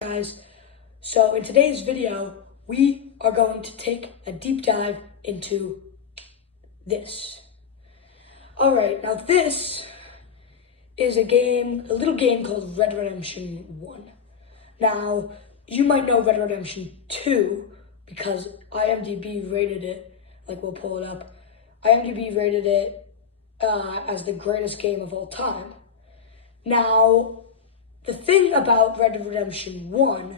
Guys, so in today's video we are going to take a deep dive into this. Alright, now this is a little game called Red Redemption 1. Now, you might know Red Redemption 2 because IMDb rated it, we'll pull it up, IMDb rated it as the greatest game of all time. Now, the thing about Red Dead Redemption 1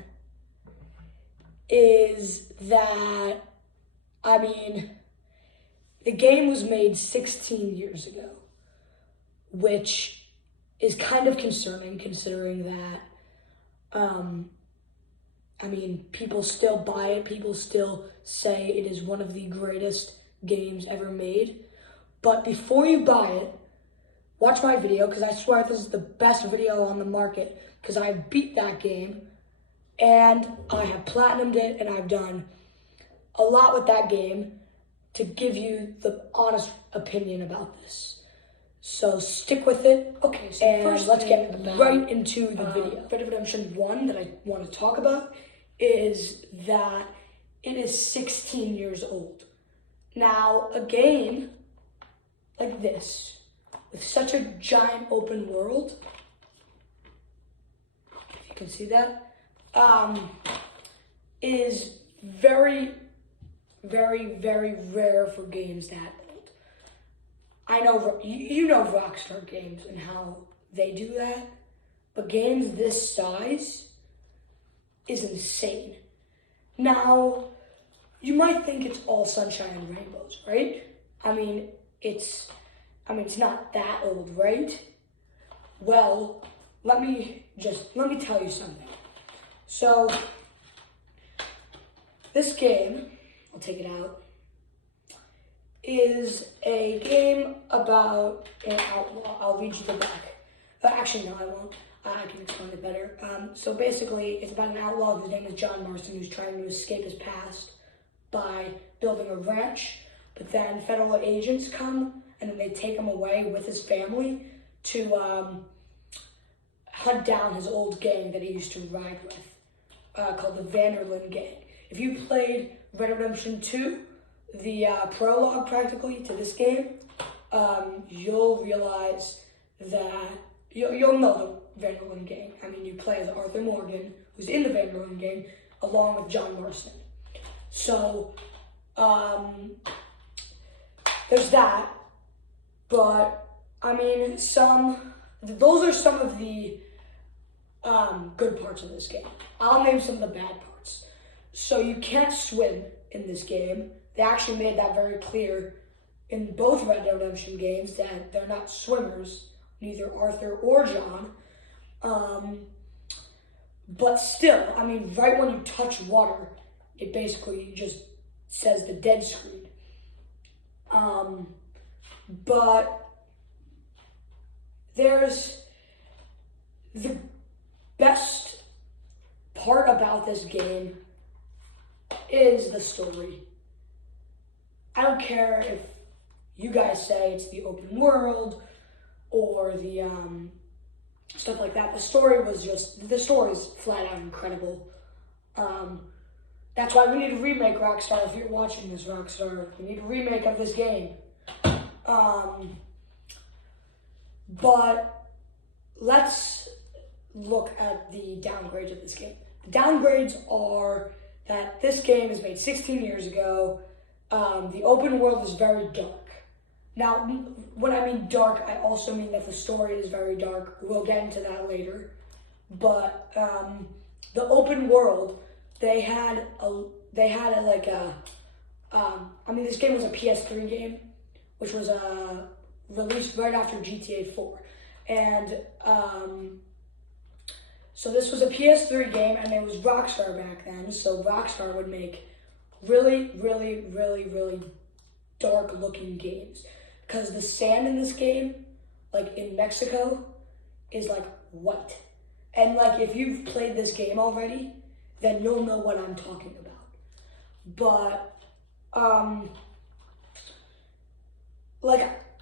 is that, the game was made 16 years ago, which is kind of concerning considering that, people still buy it, people still say it is one of the greatest games ever made. But before you buy it, watch my video, because I swear this is the best video on the market, because I beat that game, and I have platinumed it, and I've done a lot with that game to give you the honest opinion about this. So stick with it. Okay, so first let's get right into the video. Red Dead Redemption 1 that I want to talk about is that it is 16 years old. Now, a game like this, with such a giant open world, if you can see that, is very, very, very rare for games that old. I know, you know Rockstar games and how they do that, but games this size is insane. Now, you might think it's all sunshine and rainbows, right? It's not that old, right? Well, let me tell you something. So, this game, I'll take it out, is a game about an outlaw. I'll read you the back. Actually, no, I won't. I can explain it better. So basically, it's about an outlaw whose name is John Marston, who's trying to escape his past by building a ranch. But then federal agents come, and then they take him away with his family to hunt down his old gang that he used to ride with, called the Vanderlyn Gang. If you played Red Dead Redemption 2, the prologue practically to this game, you'll realize that, you'll know the Vanderlyn Gang. You play as Arthur Morgan, who's in the Vanderlyn Gang, along with John Marston. So, there's that, but, those are some of the good parts of this game. I'll name some of the bad parts. So you can't swim in this game. They actually made that very clear in both Red Dead Redemption games that they're not swimmers, neither Arthur or John. But still, right when you touch water, it basically just says the dead screen. But there's the best part about this game is the story. I don't care if you guys say it's the open world or the stuff like that. The story is flat out incredible. That's why we need a remake, Rockstar. If you're watching this, Rockstar, we need a remake of this game. But let's look at the downgrades of this game. The downgrades are that this game is made 16 years ago. The open world is very dark. Now, when I mean dark, I also mean that the story is very dark. We'll get into that later. But the open world, this game was a PS3 game, which was released right after GTA 4. And so this was a PS3 game, and it was Rockstar back then, so Rockstar would make really, really, really, really dark-looking games. Because the sand in this game, in Mexico, is white. And if you've played this game already, then you'll know what I'm talking about. But,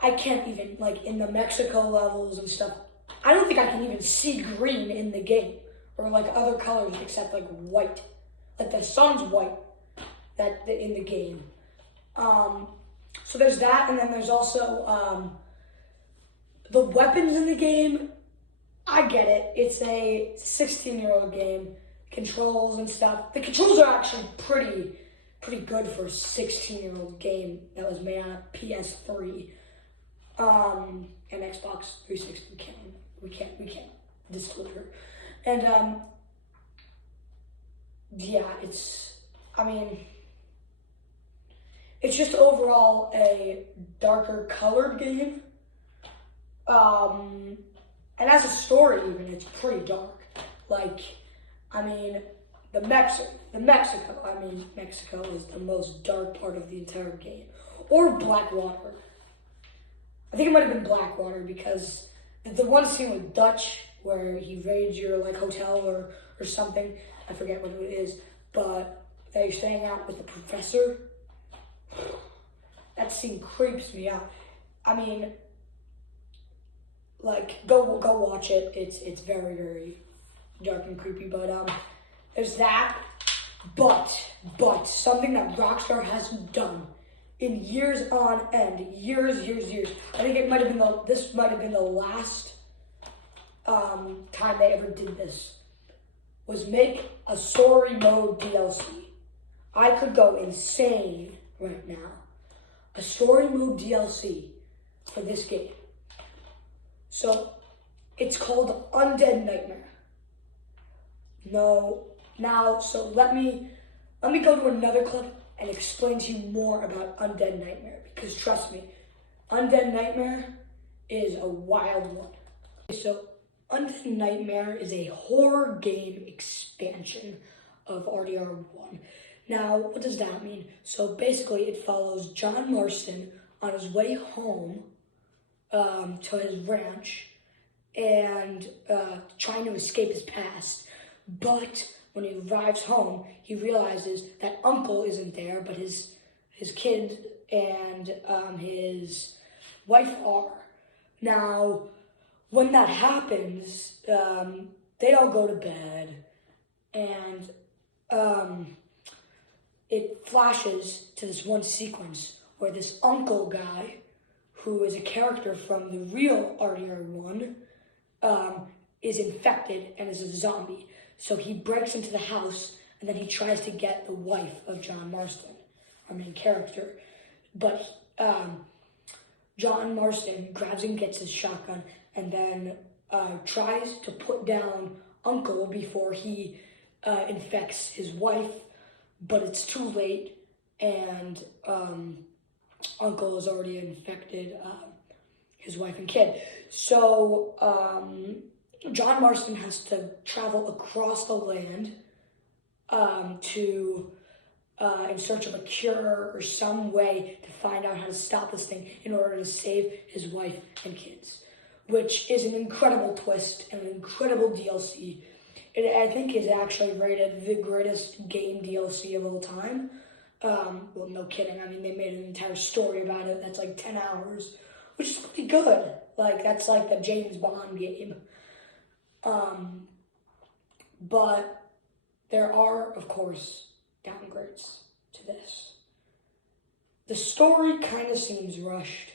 I can't even, in the Mexico levels and stuff, I don't think I can even see green in the game, or like other colors except like white. Like the sun's white in the game. So there's that, and then there's also the weapons in the game. I get it. It's a 16-year-old game. Controls and stuff. The controls are actually pretty good for a 16-year-old game that was made on a PS3 and Xbox 360. We can't disclose her. And yeah, it's just overall a darker colored game. And as a story even, it's pretty dark. Like, Mexico is the most dark part of the entire game. Or Blackwater. I think it might have been Blackwater because the one scene with Dutch where he raids your like hotel or something, I forget what it is, but that you're staying out with the professor. That scene creeps me out. Like go watch it. It's very, very dark and creepy, but there's that. But something that Rockstar hasn't done in years on end, years. I think this might have been the last time they ever did this, was make a story mode DLC. I could go insane right now. A story mode DLC for this game. So it's called Undead Nightmare. So let me go to another clip and explain to you more about Undead Nightmare, because trust me, Undead Nightmare is a wild one. So Undead Nightmare is a horror game expansion of RDR1. Now, what does that mean? So basically it follows John Marston on his way home to his ranch and trying to escape his past. But when he arrives home, he realizes that Uncle isn't there, but his kid and his wife are. Now, when that happens, they all go to bed, and it flashes to this one sequence where this Uncle guy, who is a character from the real RDR1, is infected and is a zombie. So he breaks into the house, and then he tries to get the wife of John Marston, our main character. But John Marston grabs and gets his shotgun, and then tries to put down Uncle before he infects his wife, but it's too late, and Uncle has already infected his wife and kid. So John Marston has to travel across the land in search of a cure or some way to find out how to stop this thing in order to save his wife and kids, which is an incredible twist and an incredible DLC. It, I think, is actually rated the greatest game DLC of all time. Well, no kidding. They made an entire story about it that's like 10 hours, which is pretty good. Like, that's like the James Bond game. But there are, of course, downgrades to this. The story kind of seems rushed.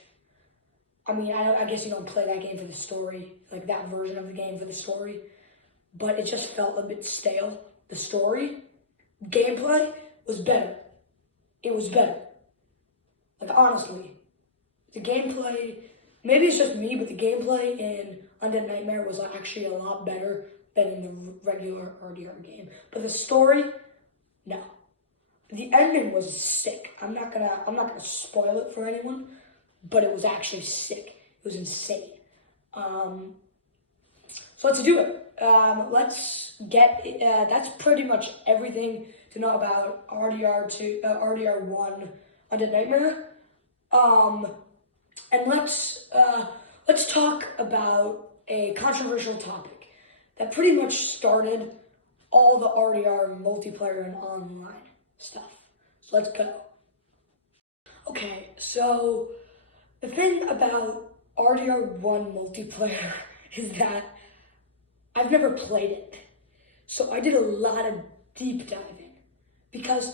I guess you don't play that game for the story, like that version of the game for the story, but it just felt a bit stale. The story, gameplay was better. It was better. Like, honestly, the gameplay, maybe it's just me, but the gameplay in Undead Nightmare was actually a lot better than in the regular RDR game. But the story, no. The ending was sick. I'm not gonna spoil it for anyone, but it was actually sick. It was insane. So let's do it. Let's get. That's pretty much everything to know about RDR1 Undead Nightmare. And let's talk about a controversial topic that pretty much started all the RDR multiplayer and online stuff. So let's go. Okay, so the thing about RDR1 multiplayer is that I've never played it. So I did a lot of deep diving because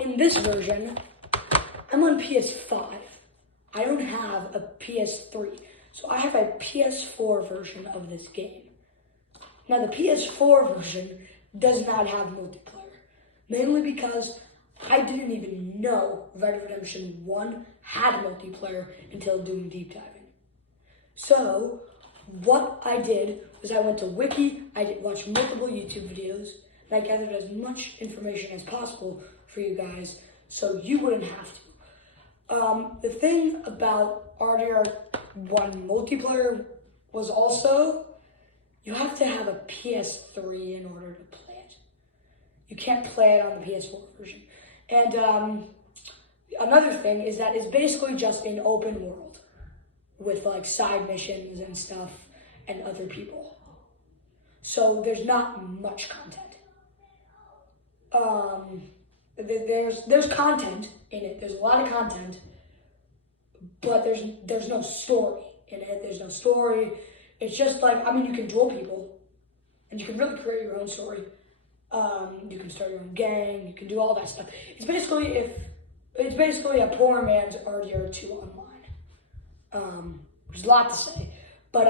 in this version, I'm on PS5. I don't have a PS3. So I have a PS4 version of this game. Now the PS4 version does not have multiplayer, mainly because I didn't even know Red Dead Redemption 1 had multiplayer until doing deep diving. So what I did was I went to Wiki, I watched multiple YouTube videos, and I gathered as much information as possible for you guys so you wouldn't have to. The thing about RDR1 multiplayer was also you have to have a PS3 in order to play it. You can't play it on the PS4 version. And another thing is that it's basically just an open world with like side missions and stuff and other people. So there's not much content. There's content in it. There's a lot of content, but there's no story in it. There's no story. It's just like, I mean, you can duel people, and you can really create your own story. You can start your own gang. You can do all that stuff. It's basically a poor man's RDR2 online. There's a lot to say, but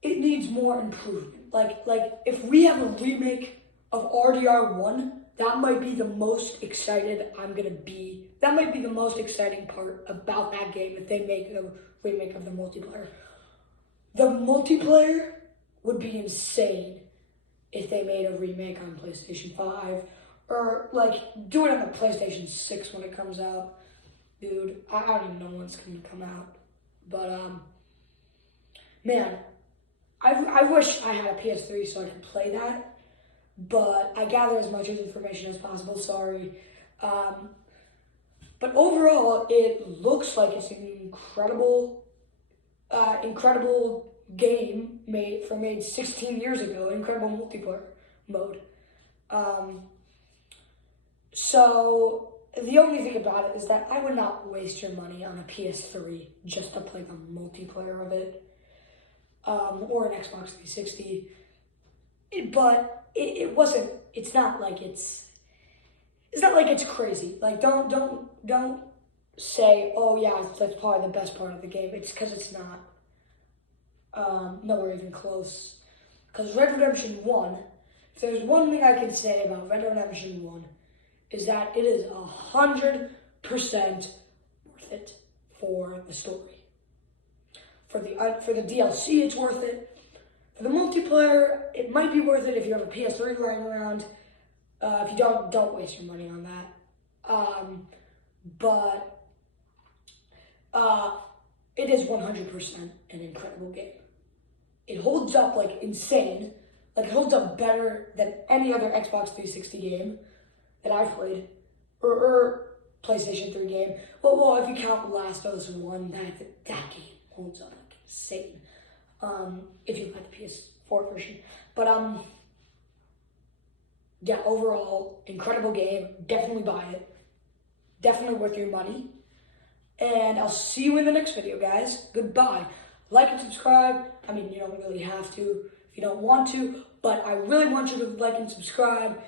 it needs more improvement. Like if we have a remake of RDR1, that might be the most excited I'm gonna be. That might be the most exciting part about that game if they make a remake of the multiplayer. The multiplayer would be insane if they made a remake on PlayStation 5 or like do it on the PlayStation 6 when it comes out. Dude, I don't even know when it's gonna come out. But man, I wish I had a PS3 so I could play that. But I gather as much information as possible, sorry. But overall, it looks like it's an incredible game made 16 years ago, incredible multiplayer mode. So the only thing about it is that I would not waste your money on a PS3 just to play the multiplayer of it, or an Xbox 360. But it wasn't. It's not like it's not like it's crazy. Like don't say, oh yeah, that's probably the best part of the game. It's because it's not. Nowhere even close. Because Red Dead Redemption 1, if there's one thing I can say about Red Dead Redemption 1, is that it is 100% worth it for the story. For the DLC, it's worth it. For the multiplayer, it might be worth it if you have a PS3 lying around. If you don't waste your money on that. But it is 100% an incredible game. It holds up like insane. Like it holds up better than any other Xbox 360 game that I've played, or PlayStation 3 game. Well, if you count Last of Us 1, that game holds up like insane. If you like the PS4 version. But yeah, overall, incredible game. Definitely buy it. Definitely worth your money. And I'll see you in the next video, guys. Goodbye. Like and subscribe. I mean, you don't really have to if you don't want to, but I really want you to like and subscribe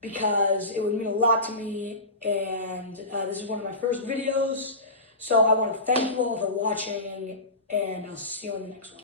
because it would mean a lot to me, and this is one of my first videos, so I want to thank you all for watching, and I'll see you in the next one.